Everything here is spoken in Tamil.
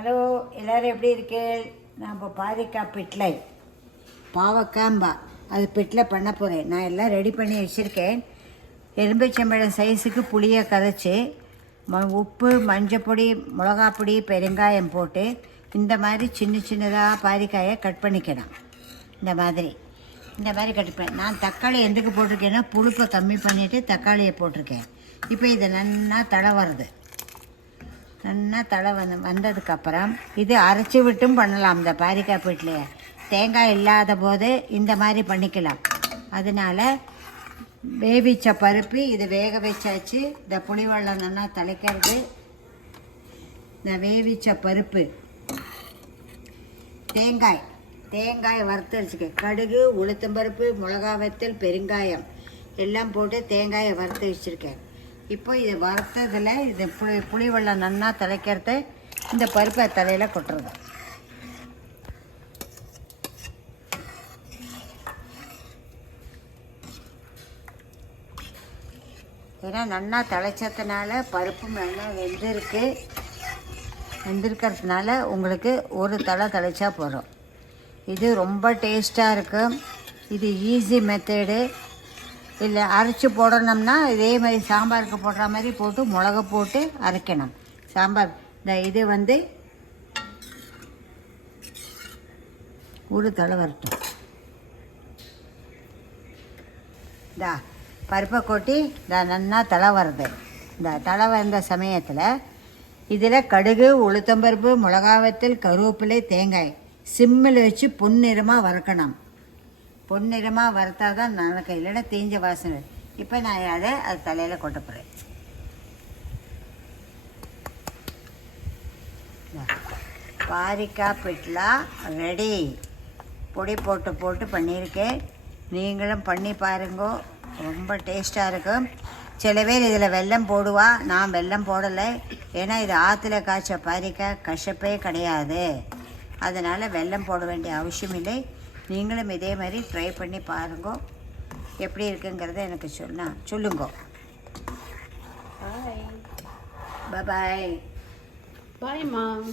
ஹலோ, எல்லோரும் எப்படி இருக்கு? நான் இப்போ பாதிக்காய் பிட்லை பாவக்காம்பா அது பிட்டில் பண்ண போகிறேன். நான் எல்லாம் ரெடி பண்ணி வச்சுருக்கேன். எலும்பைச்சம்பழம் சைஸுக்கு புளியை கரைச்சி உப்பு, மஞ்சப்பொடி, மிளகாப்பொடி, பெருங்காயம் போட்டு இந்த மாதிரி சின்ன சின்னதாக பாதிக்காயை கட் பண்ணிக்கணும். இந்த மாதிரி கட் பண்ண. நான் தக்காளி எதுக்கு போட்டிருக்கேன்னா புளிப்பை கம்மி பண்ணிவிட்டு தக்காளியை போட்டிருக்கேன். இப்போ இது நல்லா தழை வருது. நல்லா தழை வந்ததுக்கப்புறம் இது அரைச்சி விட்டும் பண்ணலாம். இந்த பாரிக்காய் வீட்டிலையே தேங்காய் இல்லாத போது இந்த மாதிரி பண்ணிக்கலாம். அதனால் வேவிச்ச பருப்பு இது வேக வச்சாச்சு. இந்த புளிவெள்ளம் நல்லா தலைக்கிறது. இந்த வேவிச்ச பருப்பு, தேங்காய் வறுத்து வச்சுக்க, கடுகு, உளுத்தம்பருப்பு, மிளகா வத்தல், பெருங்காயம் எல்லாம் போட்டு தேங்காயை வறுத்து வச்சுருக்கேன். இப்போ இது வறுத்ததில் இது புளிவெள்ளம் நல்லா தலைக்கிறது. இந்த பருப்பை தலையில் கொட்டுறது. ஏன்னா நல்லா தலைச்சதுனால பருப்பு நல்லா வெந்திருக்கிறதுனால உங்களுக்கு ஒரு தலை தலைச்சா போதும். இது ரொம்ப டேஸ்ட்டாக இருக்கும். இது ஈஸி மெத்தடு. இல்லை அரைச்சி போடணும்னா இதே மாதிரி சாம்பாருக்கு போடுற மாதிரி போட்டு மிளகா போட்டு அரைக்கணும். சாம்பார் இது ஒரு தலை வரட்டும். பருப்பை கொட்டி நல்லா தலை வருது. இந்த தலை வந்த சமயத்தில் இதில் கடுகு, உளுத்தம்பருப்பு, மிளகாவத்தல், கருவேப்பிலை, தேங்காய் சிம்மில் வச்சு பொன்னிறமாக வறுக்கணும். பொன்னிறமாக வறுத்தா தான் நடக்கும், இல்லைன்னா தீஞ்ச வாசனை. இப்போ நான் அது தலையில் கொட்ட போகிறேன். பாரிக்காய் பிட்லா ரெடி. பொடி போட்டு பண்ணியிருக்கேன். நீங்களும் பண்ணி பாருங்கோ, ரொம்ப டேஸ்ட்டாக இருக்கும். சில பேர் இதில் வெல்லம் போடுவா. நான் வெல்லம் போடலை. ஏன்னா இது ஆற்றுல காய்ச்ச பாரிக்காய், கசப்பே கிடையாது. அதனால் வெல்லம் போட வேண்டிய அவசியம் இல்லை. நீங்களும் இதே மாதிரி ட்ரை பண்ணி பாருங்கோ. எப்படி இருக்குங்கிறத எனக்கு சொல்லுங்க. பாய். பாய். பாய் மாம்.